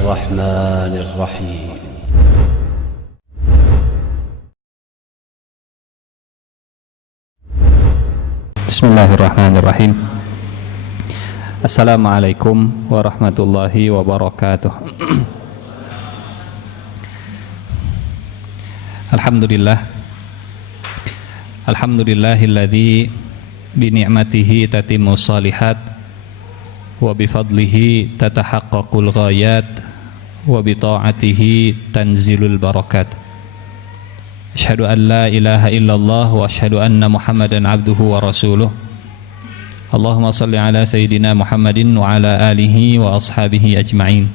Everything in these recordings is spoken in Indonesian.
الرحمن الرحيم. Bismillahirrahmanirrahim. Assalamualaikum warahmatullahi wabarakatuh. Alhamdulillahilladzi bi ni'matihi tatimmus shalihat wa bi fadlihi tatahaqqaqul ghayat wa bi ta'atihi tanzilul barakat. Asyhadu an la ilaha illallah wa asyhadu anna Muhammadan abduhu wa rasuluh. Allahumma salli ala sayyidina Muhammadin wa ala alihi wa ashabihi ajma'in.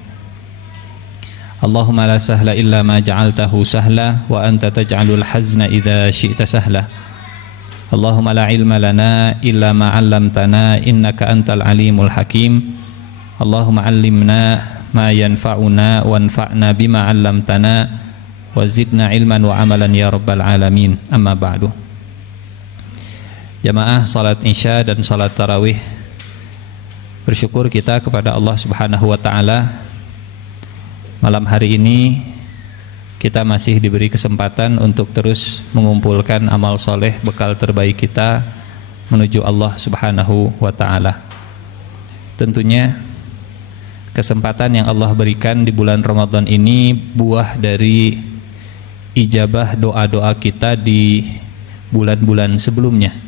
Allahumma la sahla illa ma ja'altahu sahla wa anta taj'alul hazna idza syi'ta sahla. Allahumma la ilma lana illa ma 'allamtana innaka antal alimul hakim. Allahumma 'allimna ma yanfa'una wanfa'na bima 'allamtana wa zidna ilman wa amalan ya rabbal alamin. Amma ba'du. Jamaah salat isya dan salat tarawih, bersyukur kita kepada Allah Subhanahu wa taala. Malam hari ini kita masih diberi kesempatan untuk terus mengumpulkan amal soleh bekal terbaik kita menuju Allah Subhanahu wa taala. Tentunya kesempatan yang Allah berikan di bulan Ramadan ini buah dari ijabah doa-doa kita di bulan-bulan sebelumnya.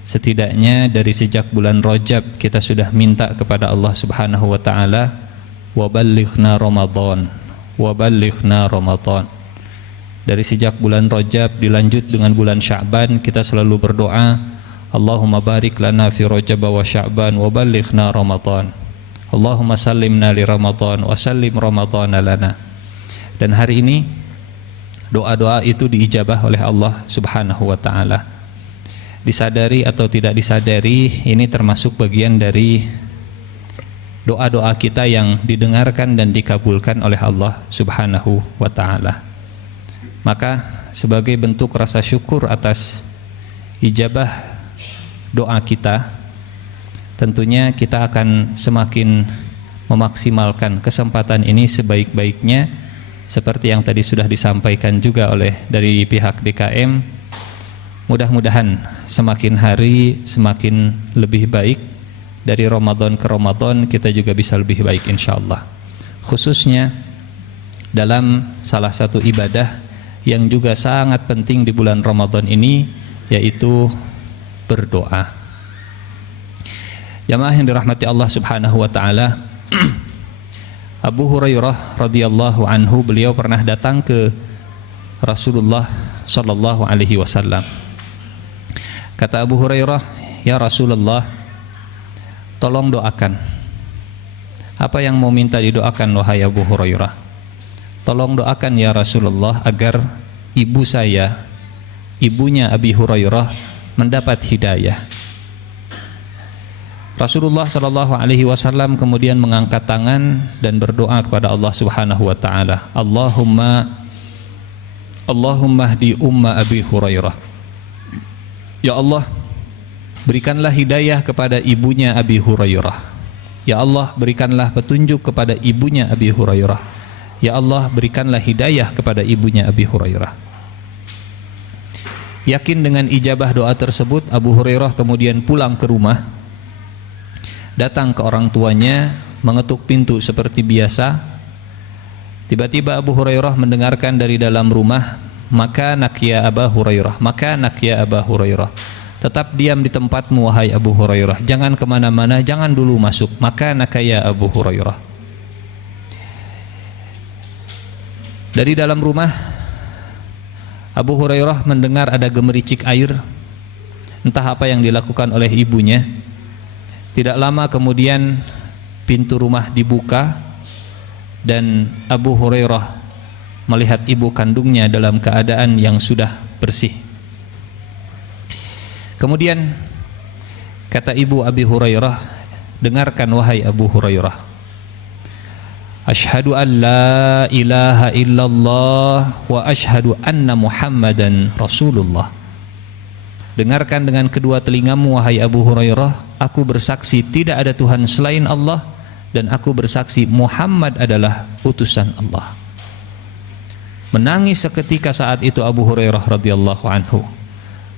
Setidaknya dari sejak bulan Rajab kita sudah minta kepada Allah Subhanahu wa taala, wa ballighna Ramadan, wa ballighna Ramadan. Dari sejak bulan Rajab dilanjut dengan bulan Sya'ban, kita selalu berdoa, Allahumma barik lana fi Rajab wa Sya'ban wa ballighna Ramadan. Allahumma sallimna li Ramadan wa sallim Ramadan lana. Dan hari ini doa-doa itu diijabah oleh Allah Subhanahu wa taala. Disadari atau tidak disadari, ini termasuk bagian dari doa-doa kita yang didengarkan dan dikabulkan oleh Allah Subhanahu wa taala. Maka sebagai bentuk rasa syukur atas ijabah doa kita, tentunya kita akan semakin memaksimalkan kesempatan ini sebaik-baiknya, seperti yang tadi sudah disampaikan juga oleh dari pihak DKM. Mudah-mudahan semakin hari semakin lebih baik, dari Ramadan ke Ramadan kita juga bisa lebih baik insyaallah. Khususnya dalam salah satu ibadah yang juga sangat penting di bulan Ramadan ini, yaitu berdoa. Jamaah yang dirahmati Allah Subhanahu wa taala, Abu Hurairah radhiyallahu anhu, beliau pernah datang ke Rasulullah sallallahu alaihi wasallam. Kata Abu Hurairah, "Ya Rasulullah, tolong doakan. Apa yang mau minta didoakan wahai Abu Hurairah? Tolong doakan ya Rasulullah agar ibu saya, ibunya Abi Hurairah, mendapat hidayah." Rasulullah sallallahu alaihi wasallam kemudian mengangkat tangan dan berdoa kepada Allah Subhanahu wa taala, Allahumma hdi umma Abi Hurairah. Ya Allah, berikanlah hidayah kepada ibunya Abi Hurairah. Ya Allah, berikanlah petunjuk kepada ibunya Abi Hurairah. Ya Allah, berikanlah hidayah kepada ibunya Abi Hurairah. Yakin dengan ijabah doa tersebut, Abu Hurairah kemudian pulang ke rumah, datang ke orang tuanya, mengetuk pintu seperti biasa. Tiba-tiba Abu Hurairah mendengarkan dari dalam rumah, maka nakya Abu Hurairah, maka nakya Abu Hurairah, tetap diam di tempatmu wahai Abu Hurairah, jangan kemana-mana, jangan dulu masuk. Maka nakya Abu Hurairah. Dari dalam rumah Abu Hurairah mendengar ada gemericik air, entah apa yang dilakukan oleh ibunya. Tidak lama kemudian pintu rumah dibuka dan Abu Hurairah melihat ibu kandungnya dalam keadaan yang sudah bersih. Kemudian kata ibu Abi Hurairah, dengarkan wahai Abu Hurairah, asyhadu an la ilaha illallah wa asyhadu anna Muhammadan Rasulullah. Dengarkan dengan kedua telingamu wahai Abu Hurairah, aku bersaksi tidak ada Tuhan selain Allah dan aku bersaksi Muhammad adalah utusan Allah. Menangis seketika saat itu Abu Hurairah radhiyallahu anhu.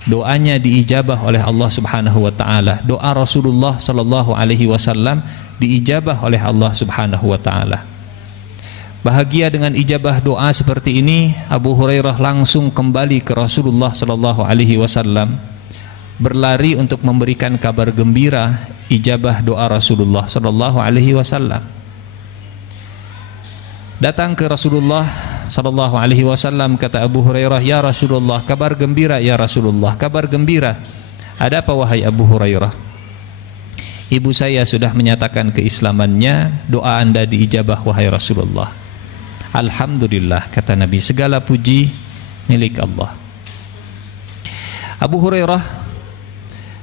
Doanya diijabah oleh Allah Subhanahu wa taala. Doa Rasulullah sallallahu alaihi wasallam diijabah oleh Allah Subhanahu wa taala. Bahagia dengan ijabah doa seperti ini, Abu Hurairah langsung kembali ke Rasulullah sallallahu alaihi wasallam, berlari untuk memberikan kabar gembira ijabah doa Rasulullah sallallahu alaihi wasallam. Datang ke Rasulullah sallallahu alaihi wasallam, kata Abu Hurairah, "Ya Rasulullah, kabar gembira ya Rasulullah, kabar gembira." "Ada apa wahai Abu Hurairah?" "Ibu saya sudah menyatakan keislamannya, doa Anda diijabah wahai Rasulullah." "Alhamdulillah," kata Nabi, "segala puji milik Allah." Abu Hurairah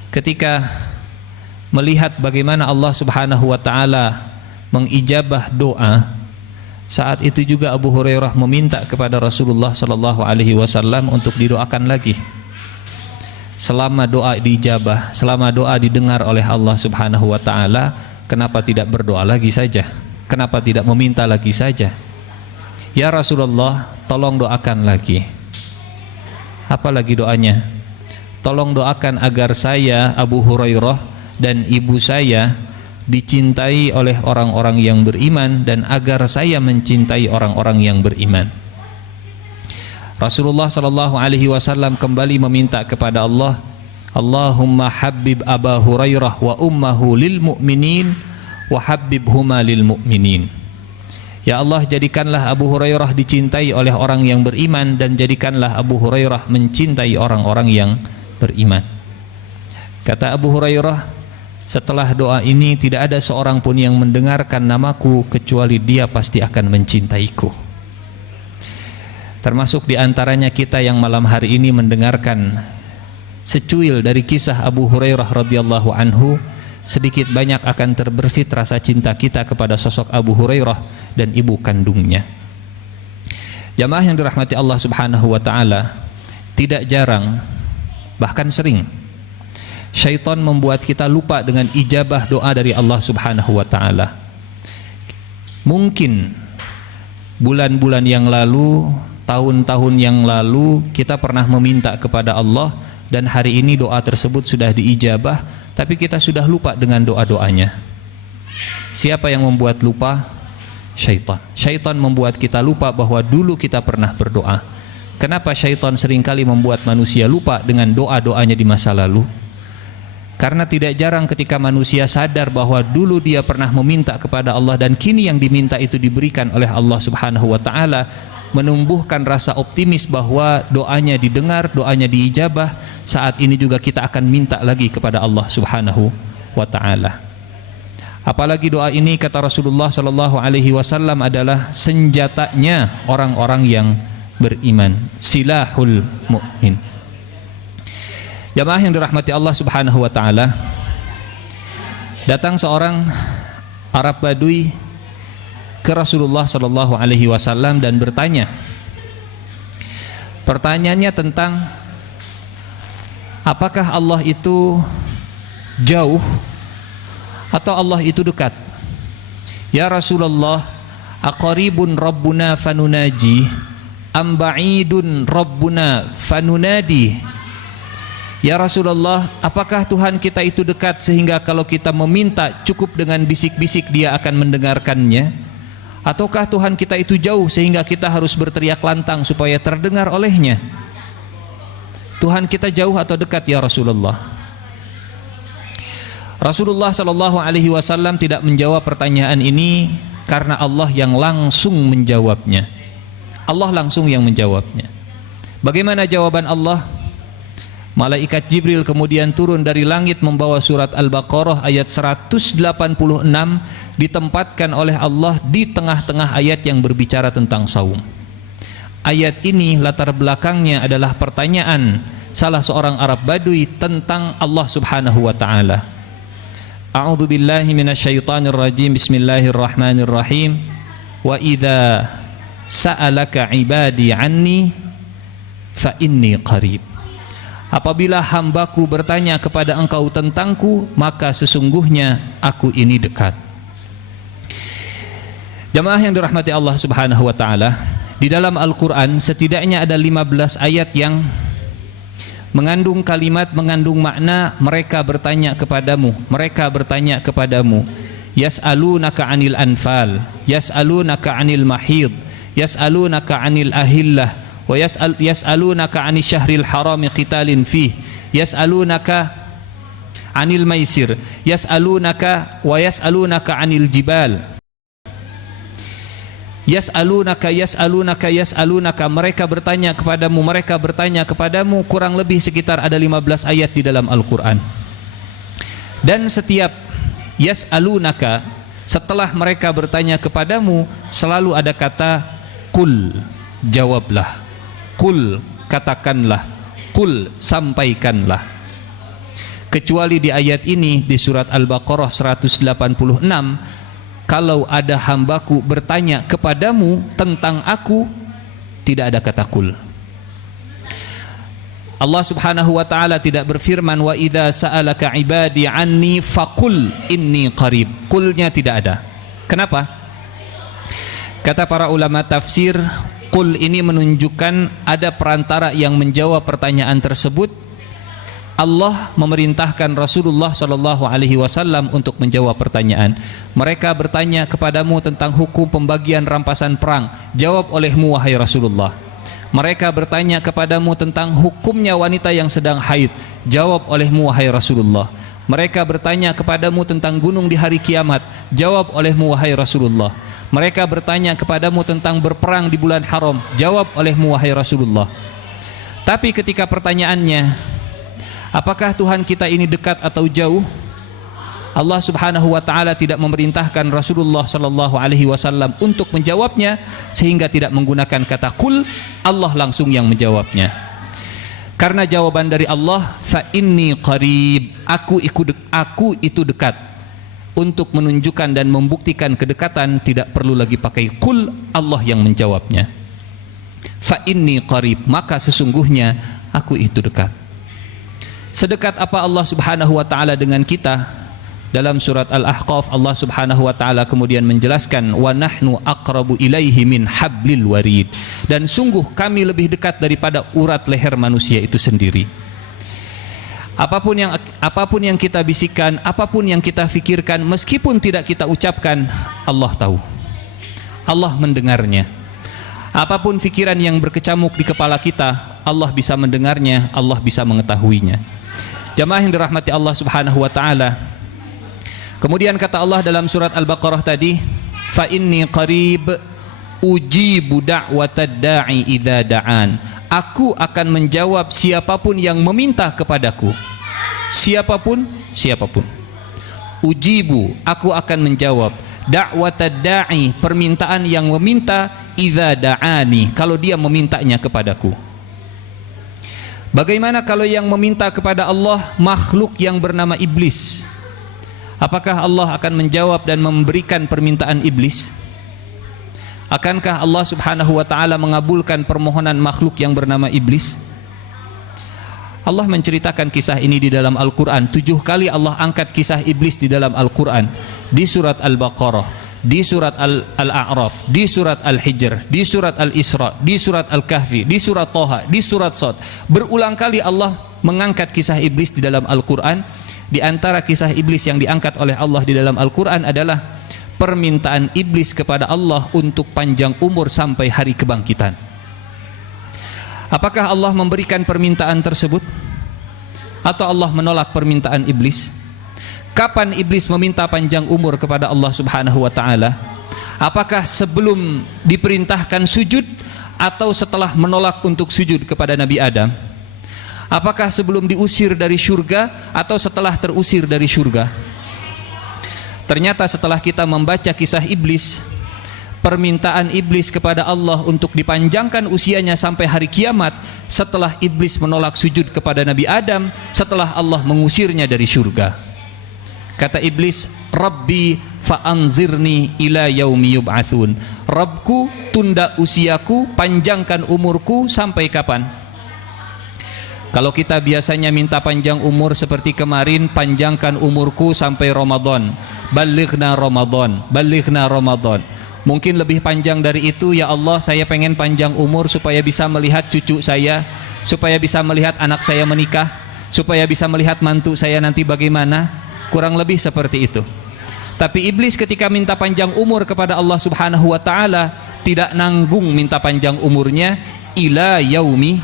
ketika melihat bagaimana Allah Subhanahu wa taala mengijabah doa, saat itu juga Abu Hurairah meminta kepada Rasulullah sallallahu alaihi wasallam untuk didoakan lagi. Selama doa diijabah, selama doa didengar oleh Allah Subhanahu wa taala, kenapa tidak berdoa lagi saja? Kenapa tidak meminta lagi saja? "Ya Rasulullah, tolong doakan lagi." Apa lagi doanya? "Tolong doakan agar saya Abu Hurairah dan ibu saya dicintai oleh orang-orang yang beriman dan agar saya mencintai orang-orang yang beriman." Rasulullah sallallahu alaihi wasallam kembali meminta kepada Allah, "Allahumma habbib Aba Hurairah wa ummahu lil mu'minin wa habbibhuma lil mu'minin." Ya Allah, jadikanlah Abu Hurairah dicintai oleh orang yang beriman dan jadikanlah Abu Hurairah mencintai orang-orang yang beriman. Kata Abu Hurairah, setelah doa ini tidak ada seorang pun yang mendengarkan namaku kecuali dia pasti akan mencintaiku. Termasuk diantaranya kita yang malam hari ini mendengarkan secuil dari kisah Abu Hurairah radhiyallahu anhu, sedikit banyak akan terbersit rasa cinta kita kepada sosok Abu Hurairah dan ibu kandungnya. Jamaah yang dirahmati Allah Subhanahu wa taala, tidak jarang, bahkan sering syaitan membuat kita lupa dengan ijabah doa dari Allah Subhanahu wa taala. Mungkin bulan-bulan yang lalu, tahun-tahun yang lalu kita pernah meminta kepada Allah dan hari ini doa tersebut sudah diijabah, tapi kita sudah lupa dengan doa-doanya. Siapa yang membuat lupa? Syaitan. Syaitan membuat kita lupa bahwa dulu kita pernah berdoa. Kenapa syaitan seringkali membuat manusia lupa dengan doa-doanya di masa lalu? Karena tidak jarang ketika manusia sadar bahwa dulu dia pernah meminta kepada Allah dan kini yang diminta itu diberikan oleh Allah Subhanahu wa taala, menumbuhkan rasa optimis bahwa doanya didengar, doanya diijabah. Saat ini juga kita akan minta lagi kepada Allah Subhanahu wa taala. Apalagi doa ini, kata Rasulullah sallallahu alaihi wasallam, adalah senjatanya orang-orang yang beriman, silahul mu'min. Jamaah yang dirahmati Allah Subhanahu wa taala, datang seorang Arab Badui ke Rasulullah sallallahu alaihi wasallam dan bertanya. Pertanyaannya tentang apakah Allah itu jauh atau Allah itu dekat? Ya Rasulullah, aqaribun rabbuna fanunaji am ba'idun rabbuna fanunadi? Ya Rasulullah, apakah Tuhan kita itu dekat sehingga kalau kita meminta cukup dengan bisik-bisik dia akan mendengarkannya? Ataukah Tuhan kita itu jauh sehingga kita harus berteriak lantang supaya terdengar olehnya? Tuhan kita jauh atau dekat ya Rasulullah? Rasulullah sallallahu alaihi wasallam tidak menjawab pertanyaan ini karena Allah yang langsung menjawabnya. Allah langsung yang menjawabnya. Bagaimana jawaban Allah? Malaikat Jibril kemudian turun dari langit membawa surat Al-Baqarah ayat 186, ditempatkan oleh Allah di tengah-tengah ayat yang berbicara tentang saum. Ayat ini latar belakangnya adalah pertanyaan salah seorang Arab Badui tentang Allah Subhanahu wa taala. A'udzu billahi minasyaitonir rajim. Bismillahirrahmanirrahim. Wa idza sa'alaka 'ibadi 'anni fa inni qarib. Apabila hambaku bertanya kepada engkau tentangku, maka sesungguhnya aku ini dekat. Jamaah yang dirahmati Allah Subhanahu wa taala, di dalam Al-Qur'an setidaknya ada 15 ayat yang mengandung kalimat, mengandung makna mereka bertanya kepadamu, yas'alunaka 'anil anfal, yas'alunaka 'anil mahid, yas'alunaka 'anil ahillah, wa yas'alunaka 'anil syahril harami qitalin fih, yas'alunaka 'anil maisir, yas'alunaka 'anil jibal, yas'alunaka, mereka bertanya kepadamu, kurang lebih sekitar ada 15 ayat di dalam Al-Qur'an. Dan setiap yas'alunaka, setelah mereka bertanya kepadamu, selalu ada kata qul, jawablah, qul, katakanlah, qul, sampaikanlah. Kecuali di ayat ini di surat Al-Baqarah 186, kalau ada hambaku bertanya kepadamu tentang aku, tidak ada kata qul. Allah Subhanahu wa taala tidak berfirman wa idza sa'alaka ibadi anni faqul inni qarib. Qulnya tidak ada. Kenapa? Kata para ulama tafsir, qul ini menunjukkan ada perantara yang menjawab pertanyaan tersebut. Allah memerintahkan Rasulullah sallallahu alaihi wasallam untuk menjawab pertanyaan. Mereka bertanya kepadamu tentang hukum pembagian rampasan perang, jawab olehmu wahai Rasulullah. Mereka bertanya kepadamu tentang hukumnya wanita yang sedang haid, jawab olehmu wahai Rasulullah. Mereka bertanya kepadamu tentang gunung di hari kiamat, jawab olehmu wahai Rasulullah. Mereka bertanya kepadamu tentang berperang di bulan haram, jawab olehmu wahai Rasulullah. Tapi ketika pertanyaannya, apakah Tuhan kita ini dekat atau jauh? Allah Subhanahu wa taala tidak memerintahkan Rasulullah sallallahu alaihi wasallam untuk menjawabnya, sehingga tidak menggunakan kata qul, Allah langsung yang menjawabnya. Karena jawaban dari Allah, fa inni qarib, aku itu dekat. Untuk menunjukkan dan membuktikan kedekatan tidak perlu lagi pakai qul, Allah yang menjawabnya. Fa inni qarib, maka sesungguhnya aku itu dekat. Sedekat apa Allah Subhanahu wa taala dengan kita? Dalam surat Al-Ahqaf Allah Subhanahu wa taala kemudian menjelaskan wa nahnu aqrabu ilaihi min hablil warid, dan sungguh kami lebih dekat daripada urat leher manusia itu sendiri. Apapun yang kita bisikan, apapun yang kita fikirkan, meskipun tidak kita ucapkan, Allah tahu. Allah mendengarnya. Apapun pikiran yang berkecamuk di kepala kita, Allah bisa mendengarnya, Allah bisa mengetahuinya. Jamaah yang dirahmati Allah Subhanahu wa taala. Kemudian kata Allah dalam surat Al-Baqarah tadi, fa inni qarib ujibu da'watad da'i idza da'an. Aku akan menjawab siapapun yang meminta kepadaku. Siapapun. Ujibu, aku akan menjawab da'watad da'i, permintaan yang meminta, idza da'ani, kalau dia memintanya kepadaku. Bagaimana kalau yang meminta kepada Allah makhluk yang bernama iblis? Apakah Allah akan menjawab dan memberikan permintaan iblis? Akankah Allah Subhanahu wa taala mengabulkan permohonan makhluk yang bernama iblis? Allah menceritakan kisah ini di dalam Al-Quran. 7 kali Allah angkat kisah iblis di dalam Al-Quran. Di surat Al-Baqarah, di surat Al-A'raf, di surat Al-Hijr, di surat Al-Isra, di surat Al-Kahfi, di surat Toha, di surat Shad. Berulang kali Allah mengangkat kisah iblis di dalam Al-Quran. Di antara kisah iblis yang diangkat oleh Allah di dalam Al-Quran adalah permintaan iblis kepada Allah untuk panjang umur sampai hari kebangkitan. Apakah Allah memberikan permintaan tersebut? Atau Allah menolak permintaan iblis? Kapan iblis meminta panjang umur kepada Allah Subhanahu wa taala? Apakah sebelum diperintahkan sujud atau setelah menolak untuk sujud kepada Nabi Adam? Apakah sebelum diusir dari surga atau setelah terusir dari surga? Ternyata setelah kita membaca kisah iblis, permintaan iblis kepada Allah untuk dipanjangkan usianya sampai hari kiamat, setelah iblis menolak sujud kepada Nabi Adam, setelah Allah mengusirnya dari surga. Kata iblis, Rabbi fa'anzirni ila yaumi yub'atsun. Rabbku, tunda usiaku, panjangkan umurku sampai kapan? Kalau kita biasanya minta panjang umur seperti kemarin, panjangkan umurku sampai Ramadan, balighna Ramadan, balighna Ramadan. Mungkin lebih panjang dari itu, ya Allah saya pengen panjang umur supaya bisa melihat cucu saya, supaya bisa melihat anak saya menikah, supaya bisa melihat mantu saya nanti bagaimana. Kurang lebih seperti itu. Tapi iblis ketika minta panjang umur kepada Allah Subhanahu wa taala, tidak nanggung minta panjang umurnya, ila yaumi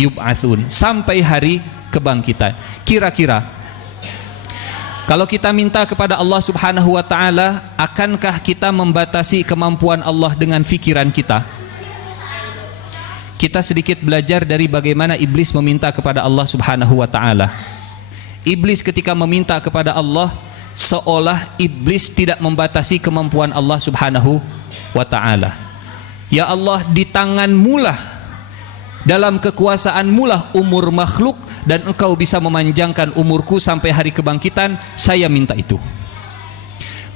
yub'atsun, sampai hari kebangkitan. Kira-kira kalau kita minta kepada Allah Subhanahu wa taala, akankah kita membatasi kemampuan Allah dengan fikiran kita? Kita sedikit belajar dari bagaimana iblis meminta kepada Allah Subhanahu wa taala. Iblis ketika meminta kepada Allah, seolah iblis tidak membatasi kemampuan Allah Subhanahu wa taala. Ya Allah, di tangan-Mu lah, dalam kekuasaan-Mu lah umur makhluk, dan Engkau bisa memanjangkan umurku sampai hari kebangkitan, saya minta itu.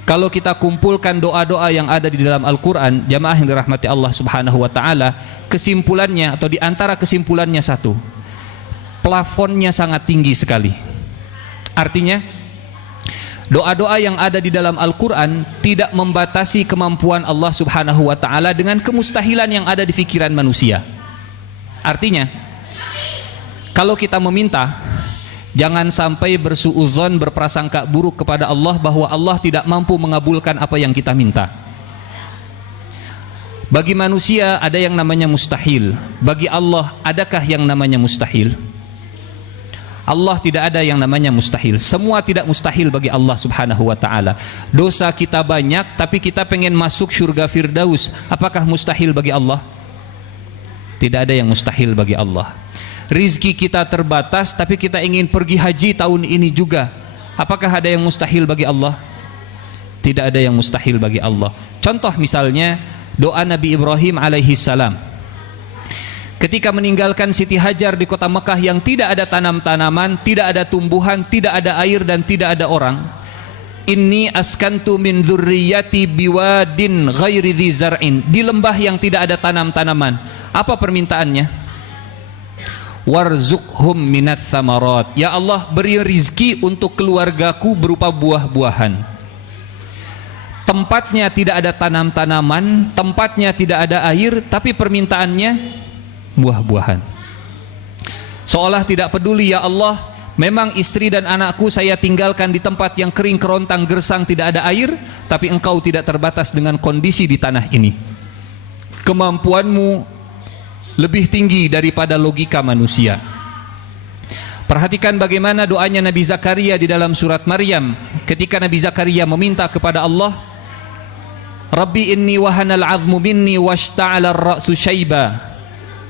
Kalau kita kumpulkan doa-doa yang ada di dalam Al-Quran, jamaah yang dirahmati Allah Subhanahu wa ta'ala, kesimpulannya atau di antara kesimpulannya satu, plafonnya sangat tinggi sekali. Artinya doa-doa yang ada di dalam Al-Quran tidak membatasi kemampuan Allah Subhanahu wa ta'ala dengan kemustahilan yang ada di fikiran manusia. Artinya, kalau kita meminta, jangan sampai bersuudzon, berprasangka buruk kepada Allah bahwa Allah tidak mampu mengabulkan apa yang kita minta. Bagi manusia ada yang namanya mustahil. Bagi Allah adakah yang namanya mustahil? Allah tidak ada yang namanya mustahil. Semua tidak mustahil bagi Allah Subhanahu wa ta'ala. Dosa kita banyak, tapi kita pengen masuk surga Firdaus. Apakah mustahil bagi Allah? Tidak ada yang mustahil bagi Allah. Rizki kita terbatas, tapi kita ingin pergi haji tahun ini juga. Apakah ada yang mustahil bagi Allah? Tidak ada yang mustahil bagi Allah. Contoh misalnya doa Nabi Ibrahim alaihi salam. Ketika meninggalkan Siti Hajar di kota Mekah yang tidak ada tanam-tanaman, tidak ada tumbuhan, tidak ada air dan tidak ada orang. Inni askantu min dzurriyyati biwadin ghairi dzi zar'in, di lembah yang tidak ada tanam-tanaman. Apa permintaannya? Warzuqhum minats tsamarat, ya Allah beri rizki untuk keluargaku berupa buah-buahan. Tempatnya tidak ada tanam-tanaman, tempatnya tidak ada air, tapi permintaannya buah-buahan. Seolah tidak peduli, ya Allah, memang istri dan anakku saya tinggalkan di tempat yang kering kerontang gersang tidak ada air, tapi Engkau tidak terbatas dengan kondisi di tanah ini. Kemampuanmu lebih tinggi daripada logika manusia. Perhatikan bagaimana doanya Nabi Zakaria di dalam surat Maryam. Ketika Nabi Zakaria meminta kepada Allah, Rabbi inni wahanal azmu minni washta'ala ar-ra'su syaiba.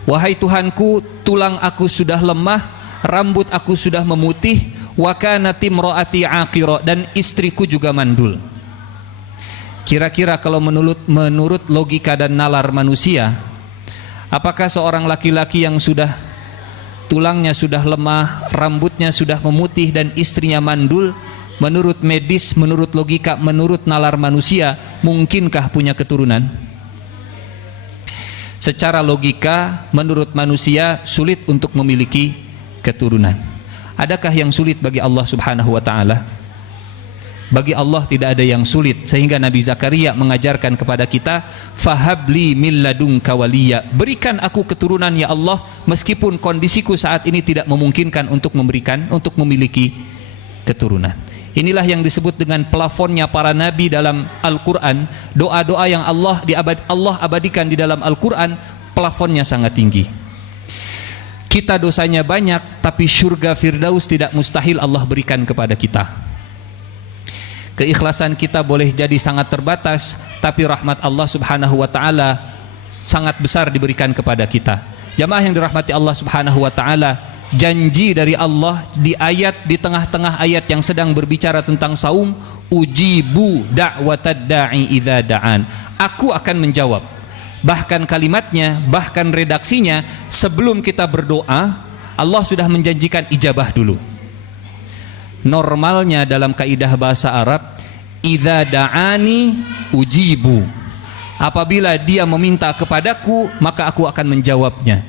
Wahai Tuhanku, tulang aku sudah lemah, rambut aku sudah memutih, wa kanat imraati aqira, dan istriku juga mandul. Kira-kira kalau menurut logika dan nalar manusia, apakah seorang laki-laki yang sudah tulangnya sudah lemah, rambutnya sudah memutih dan istrinya mandul, menurut medis, menurut logika, menurut nalar manusia, mungkinkah punya keturunan? Secara logika, menurut manusia sulit untuk memiliki keturunan. Adakah yang sulit bagi Allah Subhanahu wa ta'ala? Bagi Allah tidak ada yang sulit, sehingga Nabi Zakaria mengajarkan kepada kita, fahabli min ladunka waliya, berikan aku keturunan ya Allah, meskipun kondisiku saat ini tidak memungkinkan untuk memiliki keturunan. Inilah yang disebut dengan plafonnya para nabi dalam Al-Quran. Doa-doa yang Allah abadikan di dalam Al-Quran, plafonnya sangat tinggi. Kita dosanya banyak, tapi surga Firdaus tidak mustahil Allah berikan kepada kita. Keikhlasan kita boleh jadi sangat terbatas, tapi rahmat Allah Subhanahu wa ta'ala sangat besar diberikan kepada kita. Jamaah yang dirahmati Allah Subhanahu wa ta'ala, janji dari Allah di tengah-tengah ayat yang sedang berbicara tentang saum, ujibu da'watad da'i idza da'an, aku akan menjawab. Bahkan kalimatnya, bahkan redaksinya, sebelum kita berdoa Allah sudah menjanjikan ijabah dulu. Normalnya dalam kaidah bahasa Arab, idza da'ani ujibu, apabila dia meminta kepadaku maka aku akan menjawabnya.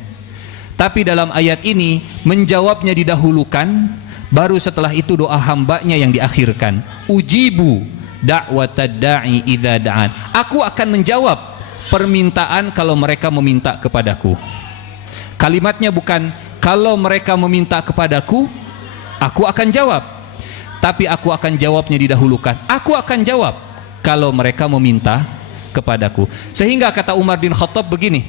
Tapi dalam ayat ini menjawabnya didahulukan, baru setelah itu doa hambanya yang diakhirkan. Ujibu, da'watad da'i idza da'an. Aku akan menjawab permintaan kalau mereka meminta kepadaku. Kalimatnya bukan kalau mereka meminta kepadaku, aku akan jawab. Tapi aku akan jawabnya didahulukan. Aku akan jawab kalau mereka meminta kepadaku. Sehingga kata Umar bin Khattab begini,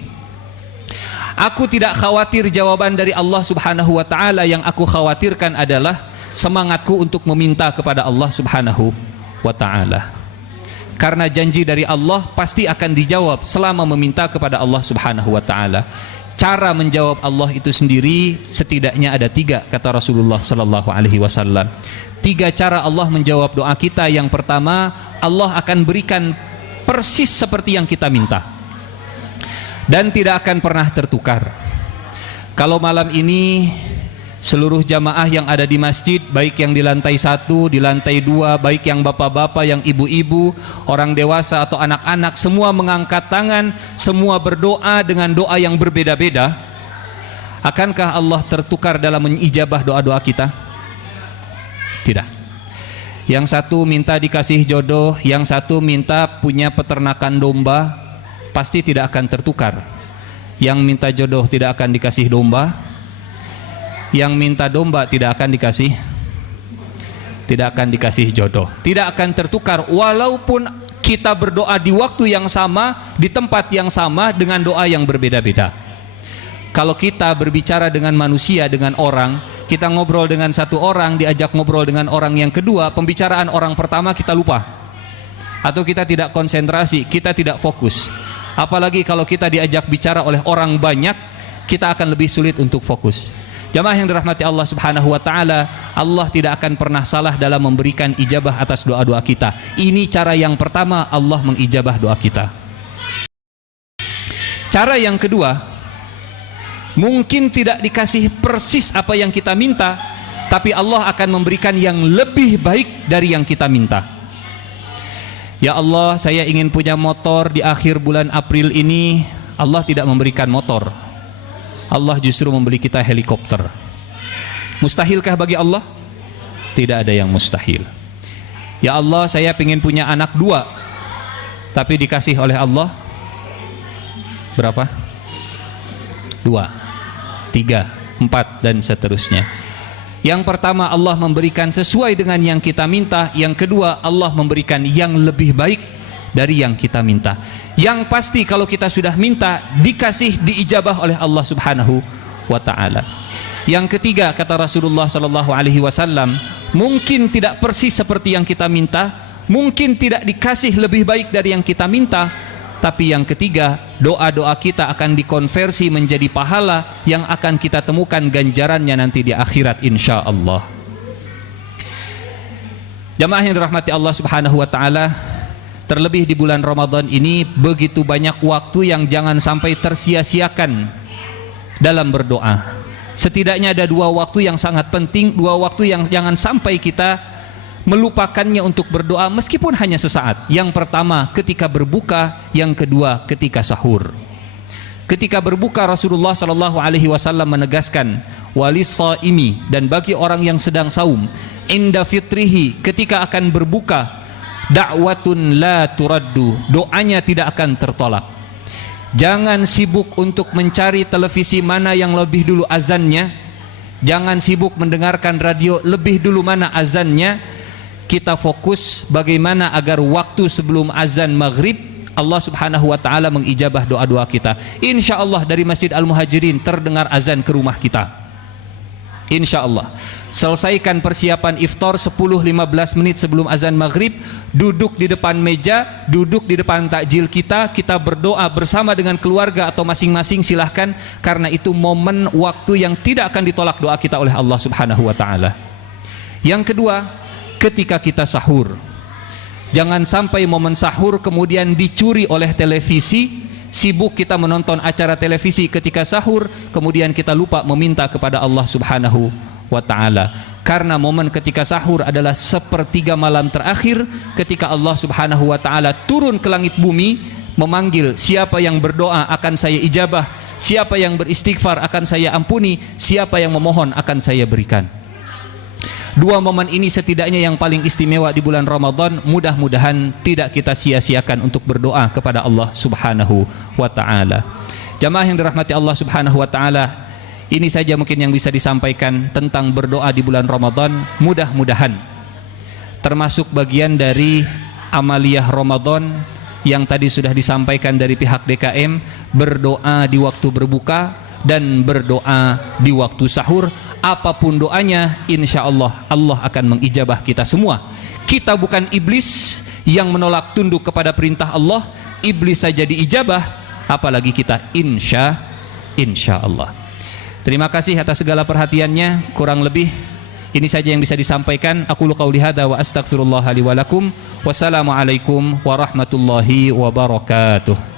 aku tidak khawatir jawaban dari Allah Subhanahu wa taala, yang aku khawatirkan adalah semangatku untuk meminta kepada Allah Subhanahu wa taala. Karena janji dari Allah pasti akan dijawab selama meminta kepada Allah Subhanahu wa taala. Cara menjawab Allah itu sendiri setidaknya ada 3, kata Rasulullah sallallahu alaihi wasallam. 3 cara Allah menjawab doa kita. Yang pertama, Allah akan berikan persis seperti yang kita minta dan tidak akan pernah tertukar. Kalau malam ini seluruh jamaah yang ada di masjid, baik yang di lantai 1, di lantai 2, baik yang bapak-bapak, yang ibu-ibu, orang dewasa atau anak-anak, semua mengangkat tangan, semua berdoa dengan doa yang berbeda-beda, akankah Allah tertukar dalam mengijabah doa-doa kita? Tidak. Yang satu minta dikasih jodoh, yang satu minta punya peternakan domba, pasti tidak akan tertukar. Yang minta jodoh tidak akan dikasih domba, yang minta domba tidak akan dikasih jodoh. Tidak akan tertukar walaupun kita berdoa di waktu yang sama, di tempat yang sama, dengan doa yang berbeda-beda. Kalau kita berbicara dengan manusia, dengan orang, kita ngobrol dengan satu orang, diajak ngobrol dengan orang yang kedua, pembicaraan orang pertama kita lupa, atau kita tidak konsentrasi, kita tidak fokus. Apalagi kalau kita diajak bicara oleh orang banyak, kita akan lebih sulit untuk fokus. Jamaah yang dirahmati Allah Subhanahu wa taala, Allah tidak akan pernah salah dalam memberikan ijabah atas doa-doa kita. Ini cara yang pertama Allah mengijabah doa kita. Cara yang kedua, mungkin tidak dikasih persis apa yang kita minta, tapi Allah akan memberikan yang lebih baik dari yang kita minta. Ya Allah, saya ingin punya motor di akhir bulan April ini. Allah tidak memberikan motor, Allah justru memberi kita helikopter. Mustahilkah bagi Allah? Tidak ada yang mustahil. Ya Allah, saya ingin punya anak 2, tapi dikasih oleh Allah berapa? 2, 3, 4 dan seterusnya. Yang pertama, Allah memberikan sesuai dengan yang kita minta. Yang kedua, Allah memberikan yang lebih baik dari yang kita minta. Yang pasti kalau kita sudah minta, dikasih, diijabah oleh Allah Subhanahu wa taala. Yang ketiga, kata Rasulullah sallallahu alaihi wasallam, mungkin tidak persis seperti yang kita minta, mungkin tidak dikasih lebih baik dari yang kita minta, tapi yang ketiga, doa-doa kita akan dikonversi menjadi pahala yang akan kita temukan ganjarannya nanti di akhirat insyaallah. Jamaah yang dirahmati Allah Subhanahu wa taala, terlebih di bulan Ramadan ini begitu banyak waktu yang jangan sampai tersia-siakan dalam berdoa. Setidaknya ada 2 waktu yang sangat penting, 2 waktu yang jangan sampai kita melupakannya untuk berdoa meskipun hanya sesaat. Yang pertama ketika berbuka, yang kedua ketika sahur. Ketika berbuka, Rasulullah sallallahu alaihi wasallam menegaskan, walis shaimi, dan bagi orang yang sedang saum, inda fitrihi, ketika akan berbuka, da'watun la turaddu, doanya tidak akan tertolak. Jangan sibuk untuk mencari televisi mana yang lebih dulu azannya, jangan sibuk mendengarkan radio lebih dulu mana azannya. Kita fokus bagaimana agar waktu sebelum azan maghrib Allah Subhanahu wa taala mengijabah doa-doa kita. Insya Allah dari Masjid Al-Muhajirin terdengar azan ke rumah kita. Insya Allah. Selesaikan persiapan iftar 10-15 menit sebelum azan maghrib, duduk di depan meja, duduk di depan takjil kita, kita berdoa bersama dengan keluarga atau masing-masing, silahkan, karena itu momen waktu yang tidak akan ditolak doa kita oleh Allah Subhanahu wa taala. Yang kedua, ketika kita sahur, jangan sampai momen sahur kemudian dicuri oleh televisi. Sibuk kita menonton acara televisi ketika sahur, kemudian kita lupa meminta kepada Allah Subhanahu wa ta'ala. Karena momen ketika sahur adalah sepertiga malam terakhir ketika Allah Subhanahu wa ta'ala turun ke langit bumi memanggil, siapa yang berdoa akan saya ijabah, siapa yang beristighfar akan saya ampuni, siapa yang memohon akan saya berikan. Dua momen ini setidaknya yang paling istimewa di bulan Ramadan, mudah-mudahan tidak kita sia-siakan untuk berdoa kepada Allah Subhanahu wa taala. Jamaah yang dirahmati Allah Subhanahu wa taala, ini saja mungkin yang bisa disampaikan tentang berdoa di bulan Ramadan. Mudah-mudahan termasuk bagian dari amaliyah Ramadan yang tadi sudah disampaikan dari pihak DKM, berdoa di waktu berbuka dan berdoa di waktu sahur. Apapun doanya, insya Allah Allah akan mengijabah kita semua. Kita bukan iblis yang menolak tunduk kepada perintah Allah. Iblis saja diijabah, apalagi kita, insya Allah. Terima kasih atas segala perhatiannya. Kurang lebih ini saja yang bisa disampaikan. Aqulu qauli hadza wa astaghfirullah li wa lakum. Wassalamualaikum warahmatullahi wabarakatuh.